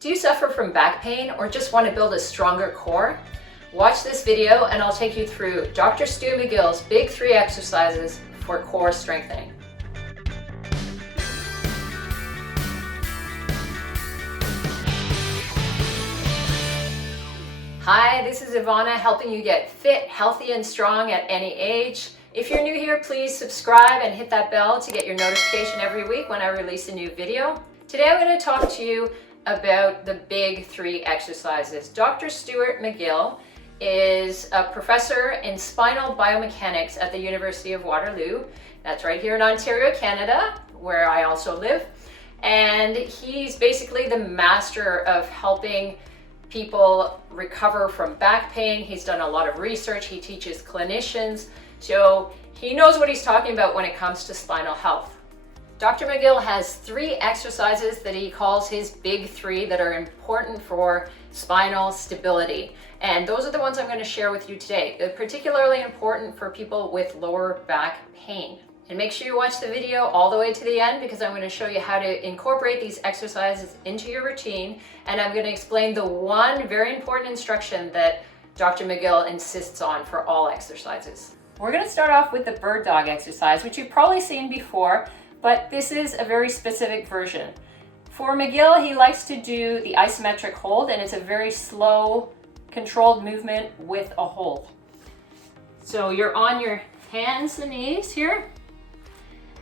Do you suffer from back pain or just want to build a stronger core? Watch this video and I'll take you through Dr. Stu McGill's Big 3 exercises for core strengthening. Hi, this is Ivana helping you get fit, healthy, and strong at any age. If you're new here, please subscribe and hit that bell to get your notification every week when I release a new video. Today I'm going to talk to you about the Big 3 exercises. Dr. Stu McGill is a professor in spinal biomechanics at the University of Waterloo. That's right here in Ontario, Canada, where I also live. And he's basically the master of helping people recover from back pain. He's done a lot of research. He teaches clinicians. So he knows what he's talking about when it comes to spinal health. Dr. McGill has 3 exercises that he calls his Big 3 that are important for spinal stability. And those are the ones I'm going to share with you today. They're particularly important for people with lower back pain. And make sure you watch the video all the way to the end because I'm going to show you how to incorporate these exercises into your routine. And I'm going to explain the one very important instruction that Dr. McGill insists on for all exercises. We're going to start off with the bird dog exercise, which you've probably seen before, but this is a very specific version. For McGill, he likes to do the isometric hold, and it's a very slow, controlled movement with a hold. So you're on your hands and knees here,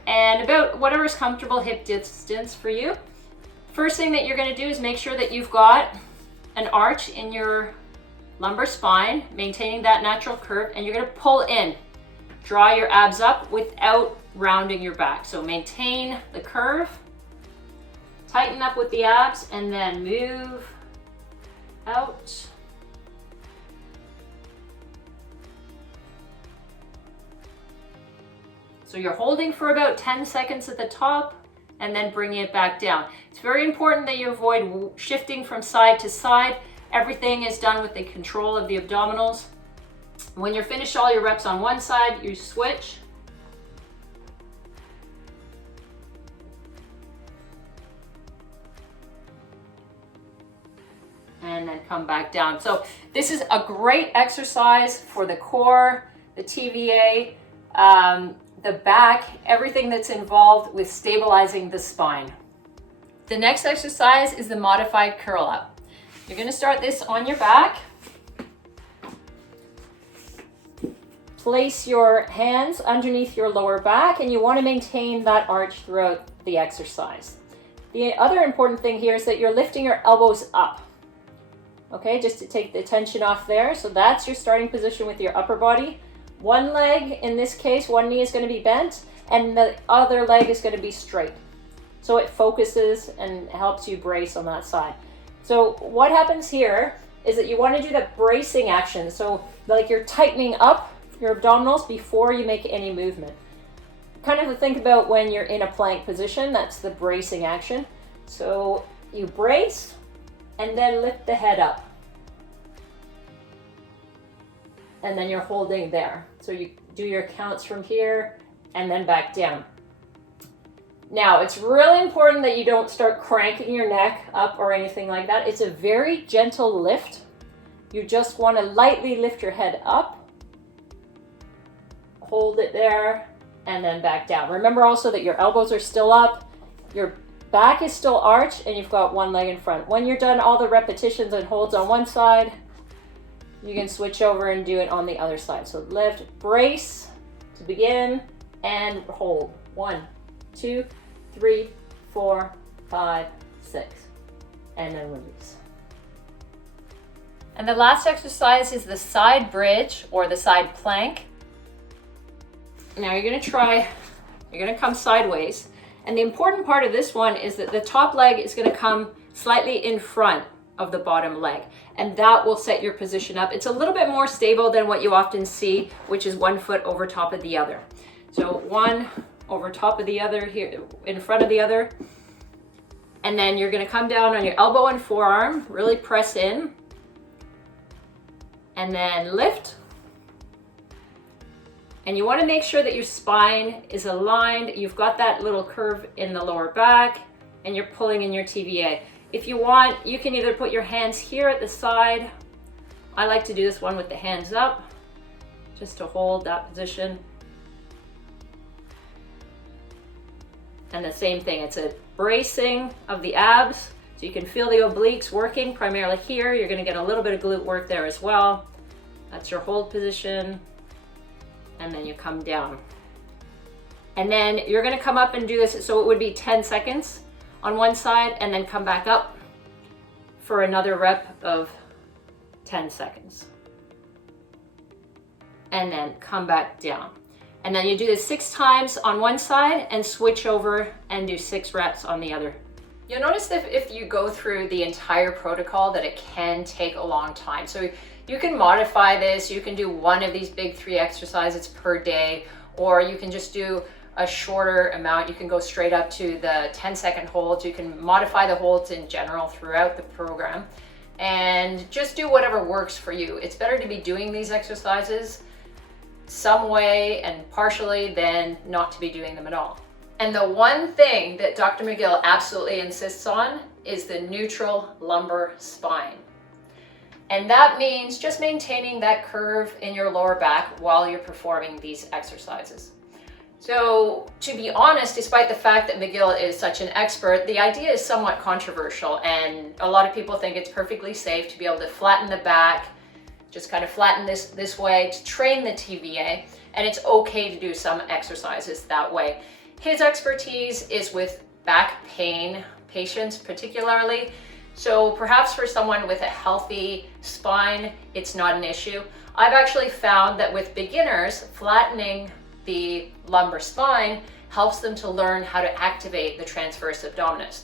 and about whatever's comfortable hip distance for you. First thing that you're going to do is make sure that you've got an arch in your lumbar spine, maintaining that natural curve, and you're going to pull in. Draw your abs up without rounding your back. So maintain the curve, tighten up with the abs, and then move out. So you're holding for about 10 seconds at the top and then bringing it back down. It's very important that you avoid shifting from side to side. Everything is done with the control of the abdominals. When you're finished all your reps on one side, you switch. And then come back down. So this is a great exercise for the core, the TVA, the back, everything that's involved with stabilizing the spine. The next exercise is the modified curl up. You're going to start this on your back. Place your hands underneath your lower back, and you want to maintain that arch throughout the exercise. The other important thing here is that you're lifting your elbows up. Okay, just to take the tension off there. So that's your starting position with your upper body. One leg, in this case, one knee is going to be bent, and the other leg is going to be straight. So it focuses and helps you brace on that side. So what happens here is that you want to do that bracing action. So like you're tightening up your abdominals before you make any movement. Kind of think about when you're in a plank position, that's the bracing action. So you brace and then lift the head up. And then you're holding there. So you do your counts from here and then back down. Now, it's really important that you don't start cranking your neck up or anything like that. It's a very gentle lift. You just want to lightly lift your head up. Hold it there and then back down. Remember also that your elbows are still up, your back is still arched, and you've got one leg in front. When you're done all the repetitions and holds on one side, you can switch over and do it on the other side. So lift, brace to begin, and hold. 1, 2, 3, 4, 5, 6, and then release. And the last exercise is the side bridge or the side plank. Now you're going to come sideways. And the important part of this one is that the top leg is going to come slightly in front of the bottom leg. And that will set your position up. It's a little bit more stable than what you often see, which is one foot over top of the other. So one over top of the other here, in front of the other. And then you're going to come down on your elbow and forearm, really press in. And then lift. And you want to make sure that your spine is aligned. You've got that little curve in the lower back and you're pulling in your TVA. If you want, you can either put your hands here at the side. I like to do this one with the hands up, just to hold that position. And the same thing, it's a bracing of the abs. So you can feel the obliques working primarily here. You're gonna get a little bit of glute work there as well. That's your hold position. And then you come down. And then you're gonna come up and do this, so it would be 10 seconds on one side, and then come back up for another rep of 10 seconds. And then come back down. And then you do this 6 times on one side and switch over and do 6 reps on the other. You'll notice that if you go through the entire protocol that it can take a long time. So you can modify this, you can do one of these big 3 exercises per day, or you can just do a shorter amount. You can go straight up to the 10-second holds. You can modify the holds in general throughout the program and just do whatever works for you. It's better to be doing these exercises some way and partially than not to be doing them at all. And the one thing that Dr. McGill absolutely insists on is the neutral lumbar spine. And that means just maintaining that curve in your lower back while you're performing these exercises. So to be honest, despite the fact that McGill is such an expert, the idea is somewhat controversial, and a lot of people think it's perfectly safe to be able to flatten the back, just kind of flatten this way to train the TVA, and it's okay to do some exercises that way. His expertise is with back pain patients particularly, so perhaps for someone with a healthy spine, it's not an issue. I've actually found that with beginners, flattening the lumbar spine helps them to learn how to activate the transverse abdominis.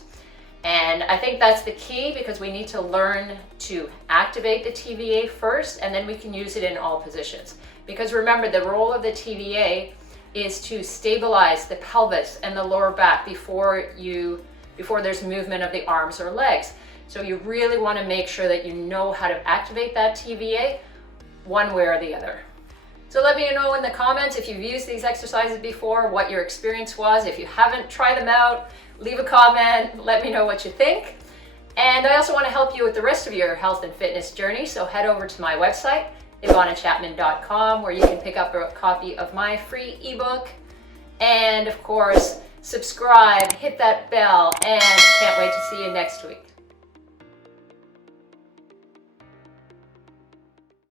And I think that's the key, because we need to learn to activate the TVA first, and then we can use it in all positions. Because remember, the role of the TVA is to stabilize the pelvis and the lower back before there's movement of the arms or legs. So you really want to make sure that you know how to activate that TVA one way or the other. So let me know in the comments if you've used these exercises before, what your experience was. If you haven't, try them out, leave a comment, let me know what you think. And I also want to help you with the rest of your health and fitness journey, so head over to my website, ivanachapman.com, where you can pick up a copy of my free ebook. And of course, subscribe, hit that bell, and can't wait to see you next week.